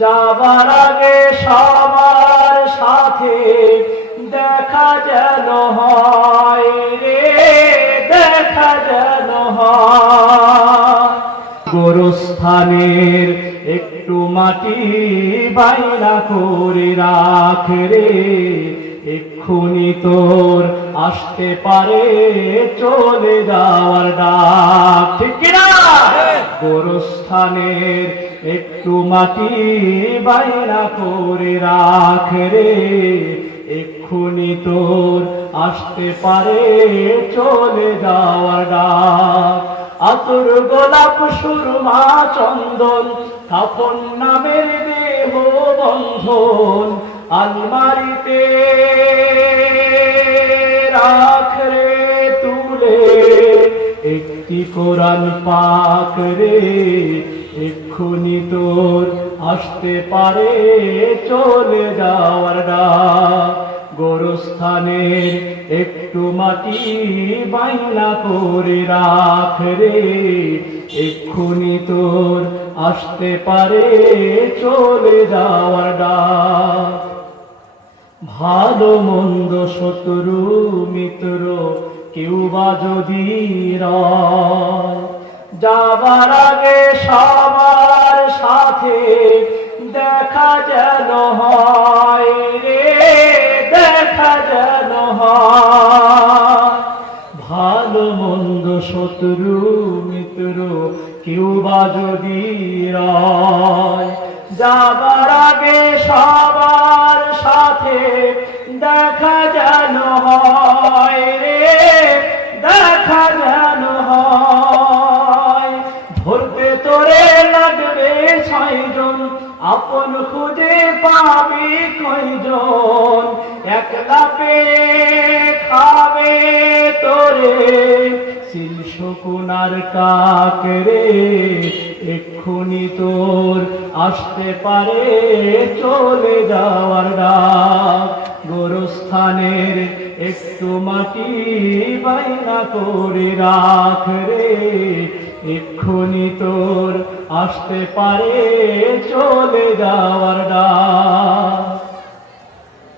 যাবার আগে সবার সাথে দেখা যেন হয় রে, দেখা যেন হয়। গোরস্থানের একটু মাটি বাইনা করে রাখ রে, এক্ষুনি তোর আসতে পারে চলে যাওয়ার ডাক, ঠিক কিনা? গোরস্থানের একটু মাটি বাইনা করে রাখ রে, এক্ষুনি তোর আসতে পারে চলে যাওয়ার ডাক। আতর গোলাপ সুরমা চন্দন কাফন নামের দেহ বন্ধন আলমারিতে রাখ রে তুলে, একটি কোরআন পাক রে, এক্ষুনি তোর আসতে পারে চলে যাওয়ার ডাক। গোরস্থানের একটু মাটি বাইনা করে রাখ রে, এক্ষুনি তোর আসতে পারে চলে যাওয়ার ডাক। ভালো মন্দ শত্রু মিত্র কেউ বা যদি রয়, যাবার আগে সবার সাথে দেখা যেন হয় রে, দেখা যেন হয়। ভালো মন্দ শত্রু মিত্র কেউ বা যদি রয়, যাবার আগে সবার সাথে দেখা যেন হয় রে, দেখা যেন হয়। ধরতে তোরে লাগবে 6 জন, আপন খুঁজে পাবি কয়জন, একলা পেয়ে খাবে তোরে সিল শকুনার কাক রে, এক্ষুনি তোর আসতে পারে চলে যাওয়ার ডাক। গোরস্থানের একটু মাটি বাইনা করে রাখ রে, এক্ষুনি তোর আসতে পারে চলে যাওয়ার ডাক।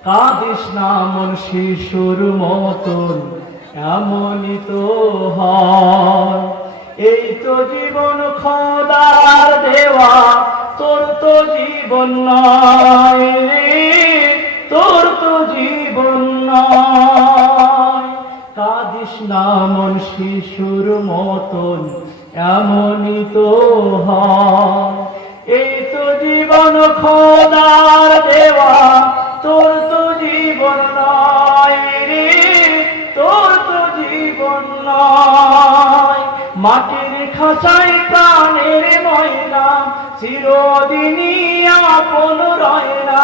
কাঁদিস না মন শিশুর মতন, এমনই তো হয়। এই তো জীবন খোদার দেওয়া, তোর তো জীবন নয় রে, তোর তো জীবন নয়। কাঁদিস না মন শিশুর মতন, এমনই তো হয়। এই তো জীবন খোদার দেওয়া, তোর তো জীবন নয় রে, তোর তো জীবন নয়। মাটির খাঁচায় প্রাণের ময়না চিরদিনই আপন রয় না,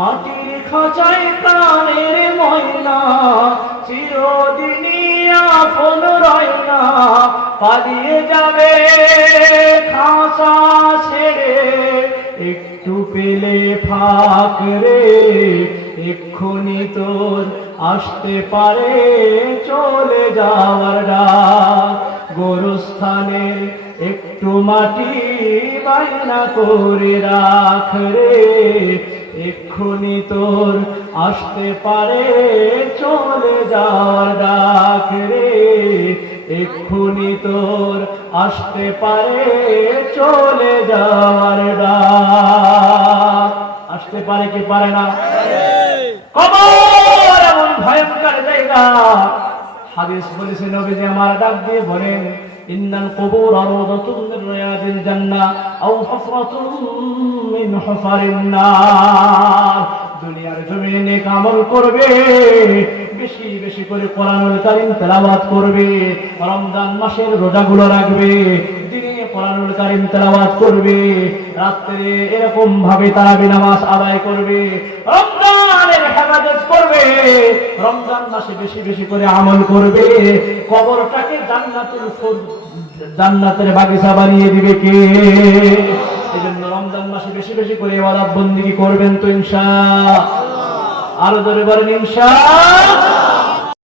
মাটির খাঁচায় প্রাণের ময়না চিরদিনই আপন রয় না। পালিয়ে যাবে খাঁচা ছেড়ে, একটু পেলে ফাঁক রে, এক্ষুনি তোর আসতে পারে চলে যাওয়ার ডাক। গোরস্থানের একটু মাটি বাইনা করে রাখ রে, এক্ষুনি তোর আসতে পারে চলে যাওয়ার ডাক রে, এক্ষুনি তোর আসতে পারে চলে যাওয়ার ডাক। আসতে পারে কি পারে না? কবর এমন ভয়ঙ্কর জায়গা। হাদিস বলেছে নবীজি আমার ডাক দিয়ে বলেন, ইন্নাল কুবুর রাওদাতুন মিন রিয়াদিল জান্নাহ আও হুফরাতুন মিন হুফারিন নার। দুনিয়ার জমিনে নেক আমল করবে, বেশি বেশি করে কোরআনুল কারীম তেলাওয়াত করবে, রমজান মাসের রোজাগুলো রাখবে, দিনে কোরআনুল কারীম তেলাওয়াত করবে, রাতে এরকম ভাবে তারাবি নামাজ আদায় করবে, রমজানের হেফাজত করবে, রমজান মাসে বেশি বেশি করে আমল করবে, কবরটাকে জান্নাতের বাগিচা বানিয়ে দিবে কে? এজন্য রমজান মাসে বেশি বেশি করে ইবাদত বন্দেগী করবেন তো ইনশাআল্লাহ। আরো জোরে বলেন ইনশাআল্লাহ।